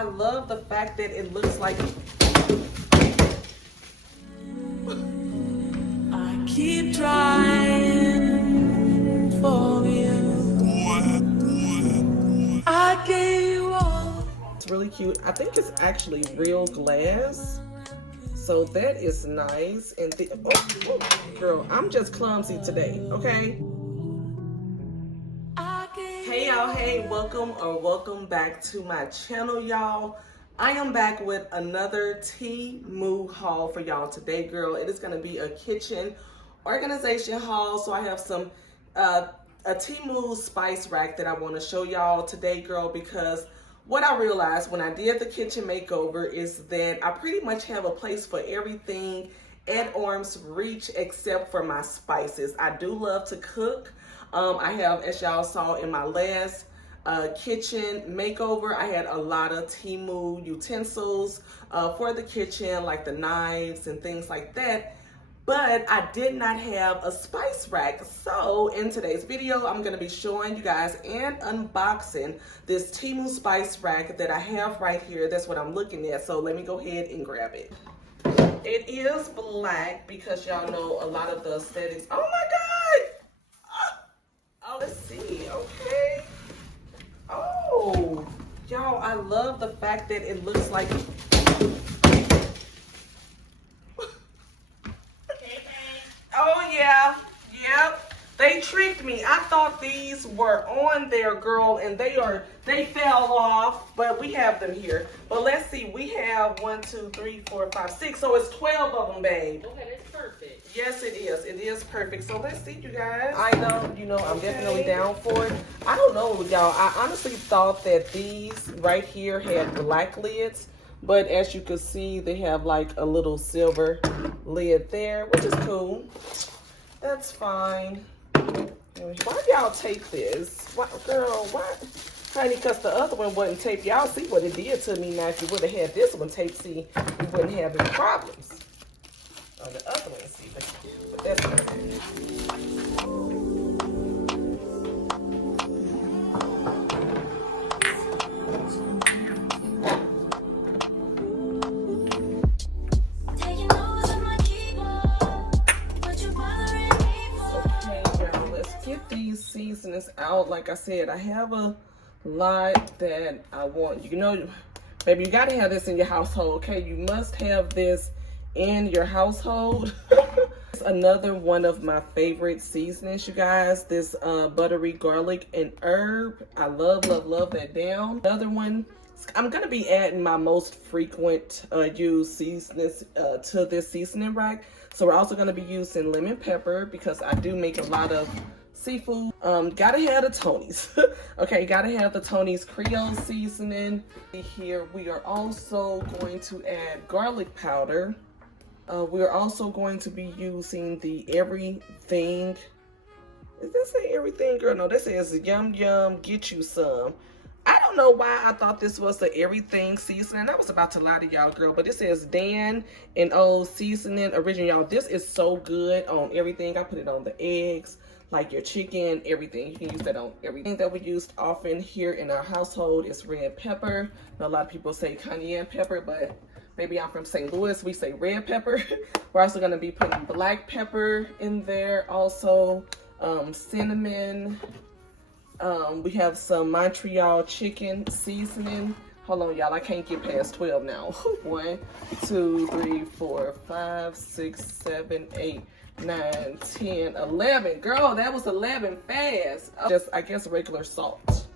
I love the fact that it looks like I keep trying for you. I gave you all. it's really cute. I think it's actually real glass. So that is nice. And girl, I'm just clumsy today, okay? Hey y'all, hey, welcome back to my channel, y'all. I am back with another Temu haul for y'all today, girl. It is going to be a kitchen organization haul. So I have some a Temu spice rack that I want to show y'all today, girl, because what I realized when I did the kitchen makeover is that I pretty much have a place for everything at arm's reach except for my spices. I do love to cook. I have, as y'all saw in my last kitchen makeover, I had a lot of Temu utensils for the kitchen, like the knives and things like that. But I did not have a spice rack. So in today's video, I'm going to be showing you guys and unboxing this Temu spice rack that I have right here. That's what I'm looking at. So let me go ahead and grab it. It is black because y'all know a lot of the aesthetics. Oh my God! Oh, let's see. Okay. Oh, y'all, I love the fact that it looks like. Oh yeah, yep. They tricked me. I thought these were on there, girl, and they fell off, but we have them here. But let's see, we have 1, 2, 3, 4, 5, 6. So it's 12 of them, babe. Okay, that's perfect. Yes, it is. It is perfect. So let's see, you guys. I know, I'm definitely down for it. I don't know, y'all. I honestly thought that these right here had black lids. But as you can see, they have like a little silver lid there, which is cool. That's fine. Why y'all tape this? Why, girl, why? Honey, because the other one wasn't taped. Y'all see what it did to me now. If you would have had this one taped, see, we wouldn't have any problems. On the other one, see, but that's perfect. Seasonings out. Like I said, I have a lot that I want. You know, baby, you gotta have this in your household, okay? You must have this in your household. It's another one of my favorite seasonings, you guys. This buttery garlic and herb. I love that down. Another one, I'm gonna be adding my most frequent used seasonings to this seasoning rack. So we're also gonna be using lemon pepper because I do make a lot of seafood. Gotta have the Tony's. Okay, gotta have the Tony's Creole seasoning. Here we are also going to add garlic powder. We're also going to be using the everything. Does that say everything, girl? No, that says yum yum, get you some. I don't know why I thought this was the everything seasoning. I was about to lie to y'all, girl, but it says Dan and Old seasoning original. Y'all, this is so good on everything. I put it on the eggs, like your chicken, everything. You can use that on everything. That we used often here in our household is red pepper. Now, a lot of people say cayenne pepper, but maybe I'm from St. Louis, we say red pepper. We're also gonna be putting black pepper in there, also cinnamon. We have some Montreal chicken seasoning. Hold on, y'all, I can't get past 12 now. 1, 2, 3, 4, 5, 6, 7, 8, 9, 10, 11. Girl, that was 11 fast. Just, I guess, regular salt.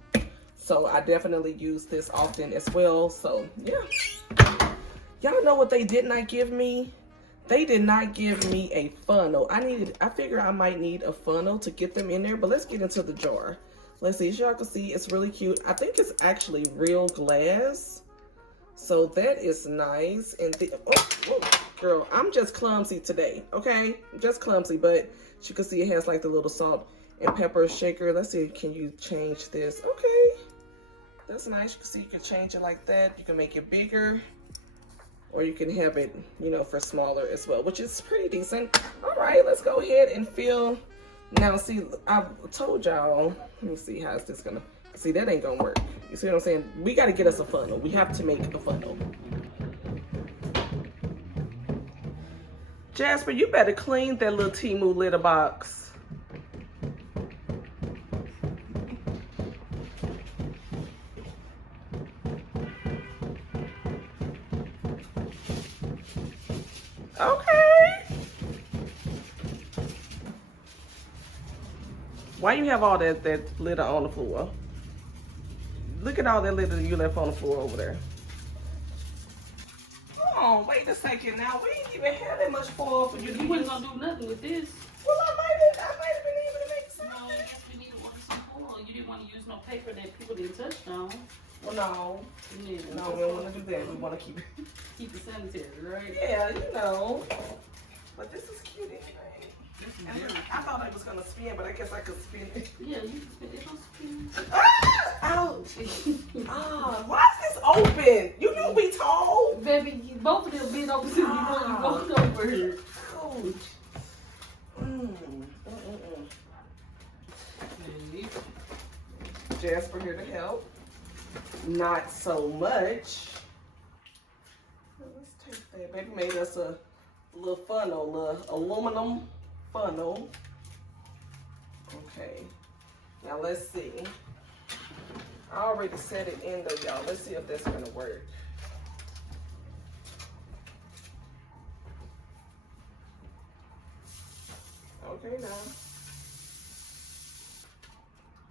So I definitely use this often as well. So yeah. Y'all know what they did not give me? They did not give me a funnel. I figure I might need a funnel to get them in there, but let's get into the jar. Let's see, as y'all can see, it's really cute. I think it's actually real glass. So that is nice. And girl, I'm just clumsy today, okay? I'm just clumsy, but as you can see, it has like the little salt and pepper shaker. Let's see, can you change this? Okay, that's nice. You can see you can change it like that. You can make it bigger, or you can have it, you know, for smaller as well, which is pretty decent. All right, let's go ahead and fill Now, see, I told y'all, let me see, how's this gonna, see, that ain't gonna work. You see what I'm saying? We gotta get us a funnel. We have to make a funnel. Jasper, you better clean that little Temu litter box. Okay. Why you have all that litter on the floor? Look at all that litter you left on the floor over there. Oh, wait a second now. We ain't even had that much foil for you to You wasn't gonna do nothing with this. Well, I might have been able to make something. No, yes, we needed some foil. You didn't want to use no paper that people didn't touch on. Well, no. Yeah, No, we don't want to do that. We want to keep keep it sanitary, right? Yeah, you know. But this is cute anyway. This is And very I thought I was going to spin, but I guess I could spin it. Yeah, you can spin it. Don't spin. Ah! Ouch. Ah, why is this open? You know we tall. Baby, both of them been over since you walked over here. Ouch. Okay. Jasper here to help. Not so much. Let's take that. Baby made us a little funnel, little aluminum funnel. Okay. Now let's see. I already set it in though, y'all. Let's see if that's gonna work. Okay now.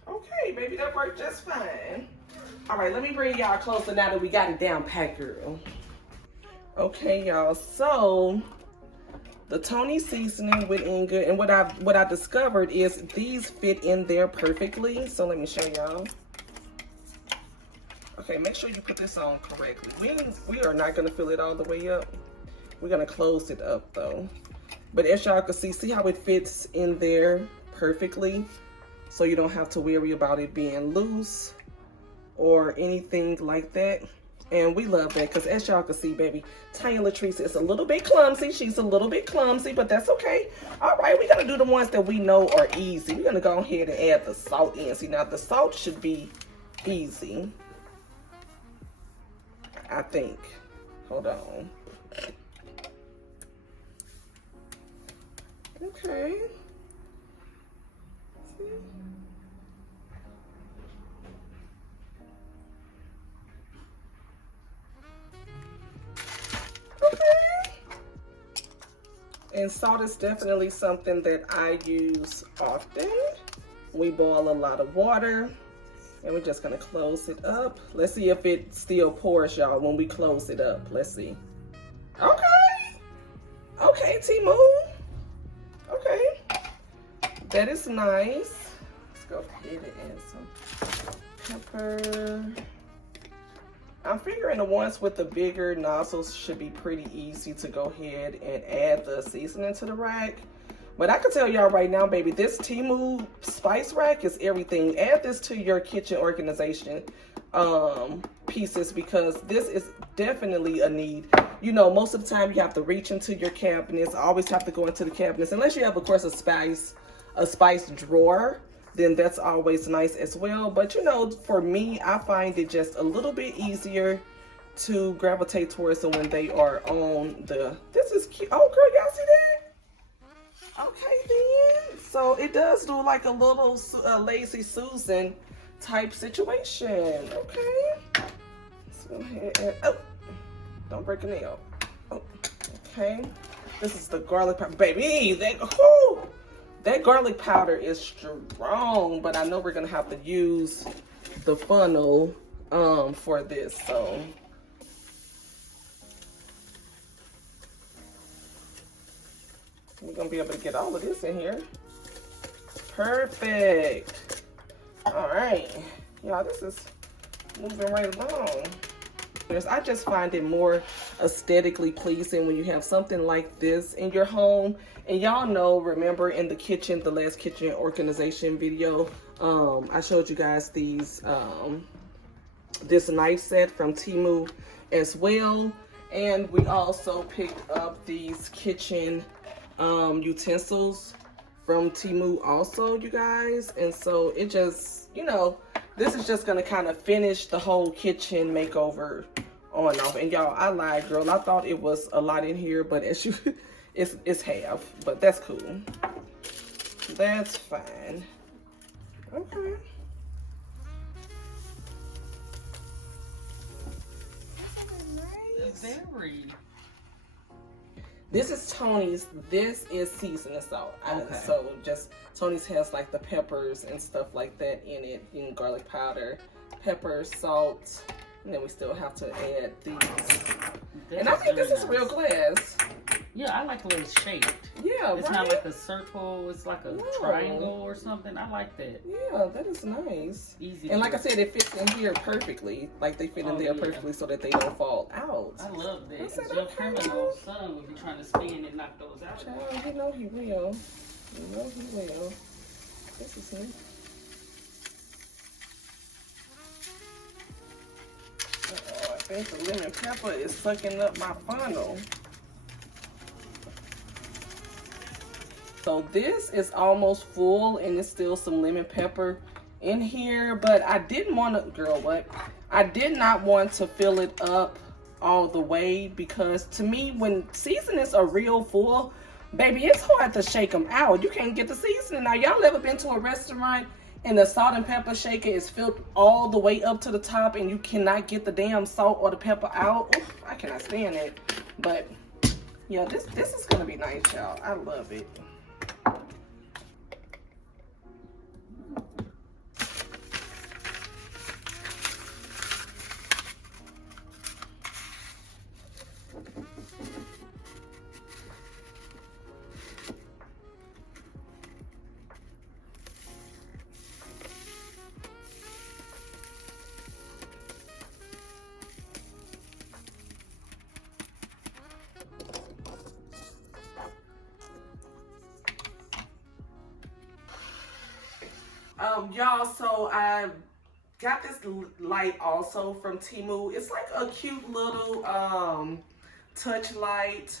Okay, baby, that worked just fine. All right, let me bring y'all closer now that we got it down pat, girl. Okay, y'all, so the Tony seasoning went in good, and what I discovered is these fit in there perfectly. So let me show y'all. Okay, make sure you put this on correctly. We are not gonna fill it all the way up. We're gonna close it up though. But as y'all can see how it fits in there perfectly. So you don't have to worry about it being loose or anything like that. And we love that because as y'all can see, baby, Tanya Latrice is a little bit clumsy. She's a little bit clumsy, but that's okay. All right, we're going to do the ones that we know are easy. We're going to go ahead and add the salt in. See, now the salt should be easy, I think. Hold on. Okay. See? And salt is definitely something that I use often. We boil a lot of water and we're just gonna close it up. Let's see if it still pours, y'all, when we close it up. Let's see. Okay. Okay, Temu. Okay. That is nice. Let's go ahead and add some pepper. I'm figuring the ones with the bigger nozzles should be pretty easy to go ahead and add the seasoning to the rack. But I can tell y'all right now, baby, this Temu spice rack is everything. Add this to your kitchen organization pieces because this is definitely a need. You know, most of the time you have to reach into your cabinets. I always have to go into the cabinets unless you have, of course, a spice drawer. Then that's always nice as well. But you know, for me, I find it just a little bit easier to gravitate towards them when they are on the, this is cute. Oh girl, y'all see that? Okay then. So it does do like a little Lazy Susan type situation. Okay. Let's go ahead and, oh, don't break a nail. Oh, okay. This is the garlic powder. Baby, that garlic powder is strong, but I know we're gonna have to use the funnel for this, so. We're gonna be able to get all of this in here. Perfect. All right, y'all, this is moving right along. I just find it more aesthetically pleasing when you have something like this in your home. And y'all know, remember in the kitchen, the last kitchen organization video, I showed you guys these, this knife set from Temu as well. And we also picked up these kitchen utensils from Temu also, you guys. And so it just, you know, this is just gonna kind of finish the whole kitchen makeover on and off. And y'all, I lied, girl. I thought it was a lot in here, but as you, it's half. But that's cool. That's fine. Okay. Very. This is Tony's. This is seasoning salt. Okay. So just Tony's has like the peppers and stuff like that in it. You know, garlic powder, pepper, salt, and then we still have to add these. And I think this is real glass. Yeah, I like the way it's shaped. Yeah, it's right? not like a circle. It's like a triangle or something. I like that. Yeah, that is nice. Easy. And like I said, it fits in here perfectly. Like they fit in there perfectly so that they don't fall out. I love that. I said, Your okay. criminal son would be trying to spin and knock those out. Child, you know he will. You know he will. This is neat. Uh-oh, I think the lemon pepper is sucking up my funnel. So this is almost full and there's still some lemon pepper in here, but I didn't want to, girl, what? I did not want to fill it up all the way because to me, when seasonings are real full, baby, it's hard to shake them out. You can't get the seasoning. Now, y'all ever been to a restaurant and the salt and pepper shaker is filled all the way up to the top and you cannot get the damn salt or the pepper out? Oof, I cannot stand it. But yeah, this is gonna be nice, y'all. I love it. Y'all, so I got this light also from Temu. It's like a cute little touch light.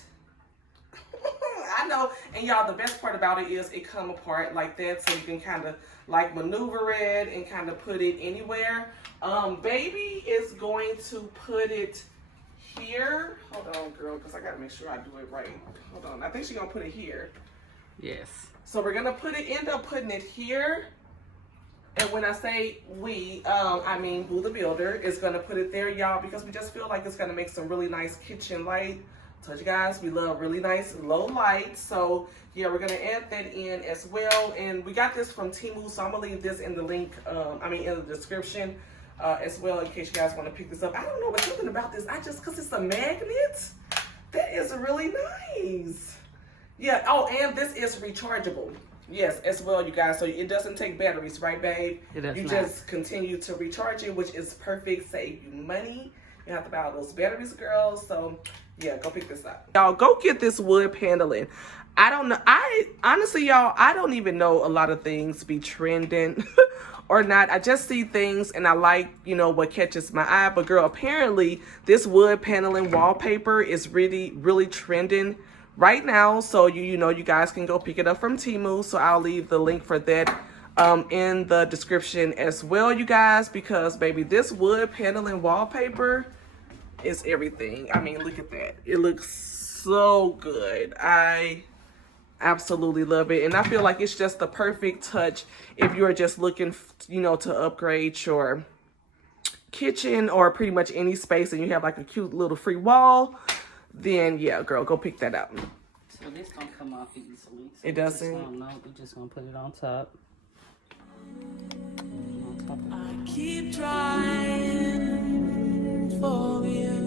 I know, and y'all, the best part about it is it come apart like that, so you can kind of like maneuver it and kind of put it anywhere. Baby is going to put it here. Hold on, girl, because I gotta make sure I do it right. Hold on, I think she's gonna put it here. Yes. So we're gonna end up putting it here. And when I say we, I mean Boo the Builder is gonna put it there, y'all, because we just feel like it's gonna make some really nice kitchen light. I told you guys, we love really nice low light. So yeah, we're gonna add that in as well. And we got this from Temu, so I'm gonna leave this in the link, in the description as well, in case you guys wanna pick this up. I don't know, but something about this, cause it's a magnet, that is really nice. Yeah, oh, and this is rechargeable. Yes, as well, you guys. So it doesn't take batteries, right, babe? It does You not. just continue to recharge it, which is perfect. Save you money. You have to buy all those batteries, girls. So yeah, go pick this up. Y'all, go get this wood paneling. I don't know. Honestly, y'all, I don't even know a lot of things be trending or not. I just see things and I like, you know, what catches my eye. But girl, apparently this wood paneling wallpaper is really, really trending right now. So you know, you guys can go pick it up from Temu. So I'll leave the link for that in the description as well, you guys, because baby, this wood paneling wallpaper is everything. I mean, look at that. It looks so good. I absolutely love it. And I feel like it's just the perfect touch if you're just looking, you know, to upgrade your kitchen or pretty much any space and you have like a cute little free wall. Then yeah, girl, go pick that up. So this don't come off easily. So It doesn't? No, we're just gonna put it on top. I keep trying for you.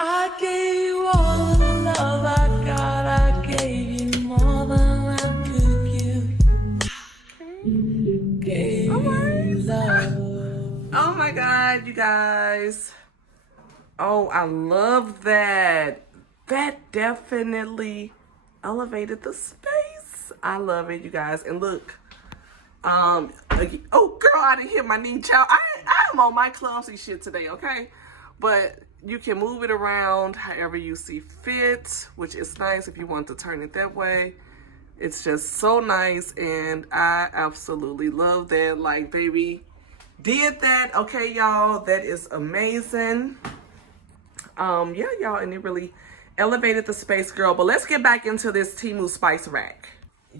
I gave you all the love I got. I gave you more than I could give. Gave you love. Oh my God, you guys. Oh, I love that. That definitely elevated the space. I love it, you guys. And look, oh girl, I didn't hit my knee, child. I'm on my clumsy shit today, okay? But you can move it around however you see fit, which is nice if you want to turn it that way. It's just so nice, and I absolutely love that. Like, baby, did that. Okay, y'all, that is amazing. Yeah, y'all, and it really elevated the space, girl. But let's get back into this Temu spice rack.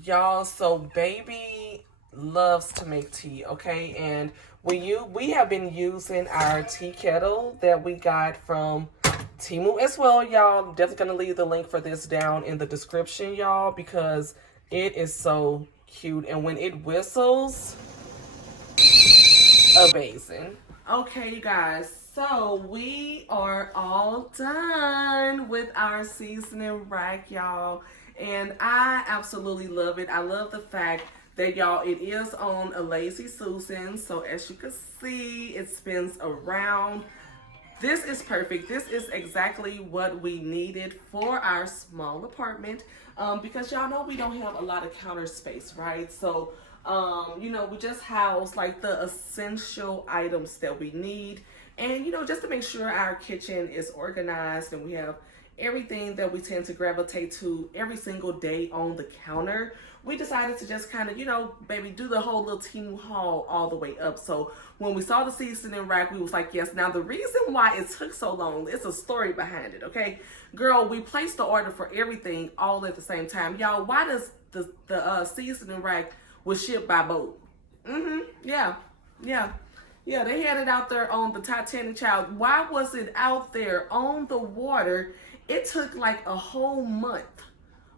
Y'all, so baby loves to make tea, okay? And we have been using our tea kettle that we got from Temu as well, y'all. Definitely gonna leave the link for this down in the description, y'all, because it is so cute. And when it whistles, amazing. Okay, you guys, so we are all done with our seasoning rack, y'all. And I absolutely love it. I love the fact that, y'all, it is on a Lazy Susan. So as you can see, it spins around. This is perfect. This is exactly what we needed for our small apartment, because y'all know we don't have a lot of counter space, right? So, you know, we just house like the essential items that we need, and, you know, just to make sure our kitchen is organized and we have everything that we tend to gravitate to every single day on the counter, we decided to just kind of, you know, baby, do the whole little Temu haul all the way up. So when we saw the seasoning rack, we was like, yes. Now the reason why it took so long, it's a story behind it, okay? Girl, we placed the order for everything all at the same time. Y'all, why does the seasoning rack was shipped by boat? Yeah, they had it out there on the Titanic, child. Why was it out there on the water? It took like a whole month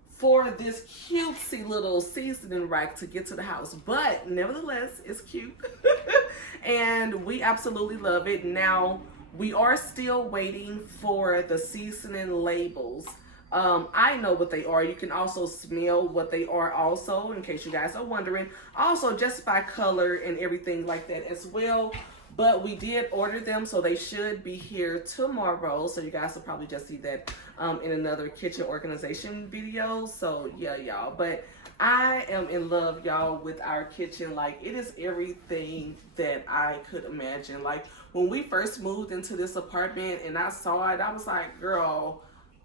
for this cutesy little seasoning rack to get to the house. But nevertheless, it's cute. And we absolutely love it. Now, we are still waiting for the seasoning labels. I know what they are. You can also smell what they are also, in case you guys are wondering. Also, just by color and everything like that as well. But we did order them, so they should be here tomorrow. So you guys will probably just see that in another kitchen organization video. So yeah, y'all. But I am in love, y'all, with our kitchen. Like, it is everything that I could imagine. Like, when we first moved into this apartment and I saw it, I was like, girl,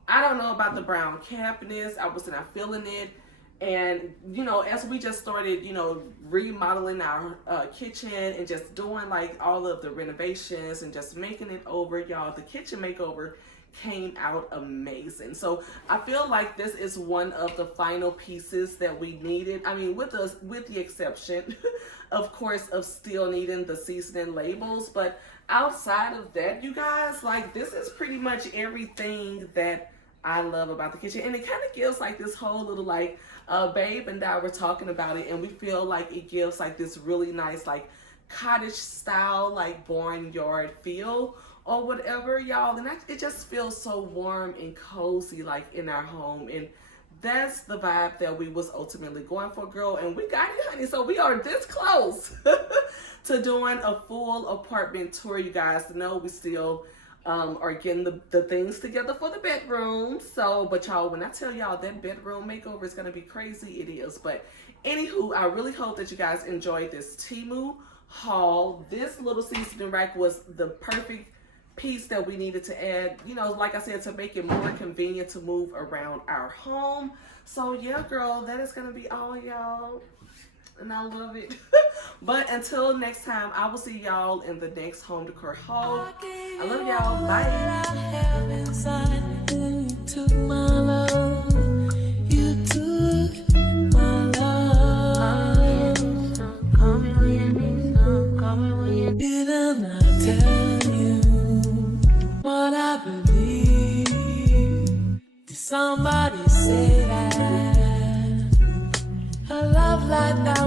I don't know about the brown cabinets. I was not feeling it. And, you know, as we just started, you know, remodeling our kitchen and just doing like all of the renovations and just making it over, y'all, the kitchen makeover came out amazing. So I feel like this is one of the final pieces that we needed. I mean, with the exception, of course, of still needing the seasoning labels. But outside of that, you guys, like, this is pretty much everything that I love about the kitchen. And it kind of gives like this whole little like, Babe and I were talking about it, and we feel like it gives like this really nice like cottage style like barnyard feel or whatever, y'all. And it just feels so warm and cozy like in our home. And that's the vibe that we was ultimately going for, girl. And we got it, honey. So we are this close to doing a full apartment tour, you guys. No, we still are getting the things together for the bedroom. So, but y'all, when I tell y'all that bedroom makeover is going to be crazy, it is. But anywho, I really hope that you guys enjoyed this Temu haul. This little seasoning rack was the perfect piece that we needed to add, you know, like I said, to make it more convenient to move around our home. So yeah, girl, that is going to be all, y'all. And I love it. But until next time, I will see y'all in the next home decor haul. I love y'all. Bye. You took my love. You took my love. Call me when you need some. Call me when you need. Didn't I tell you what I believe? Did somebody say that a love like that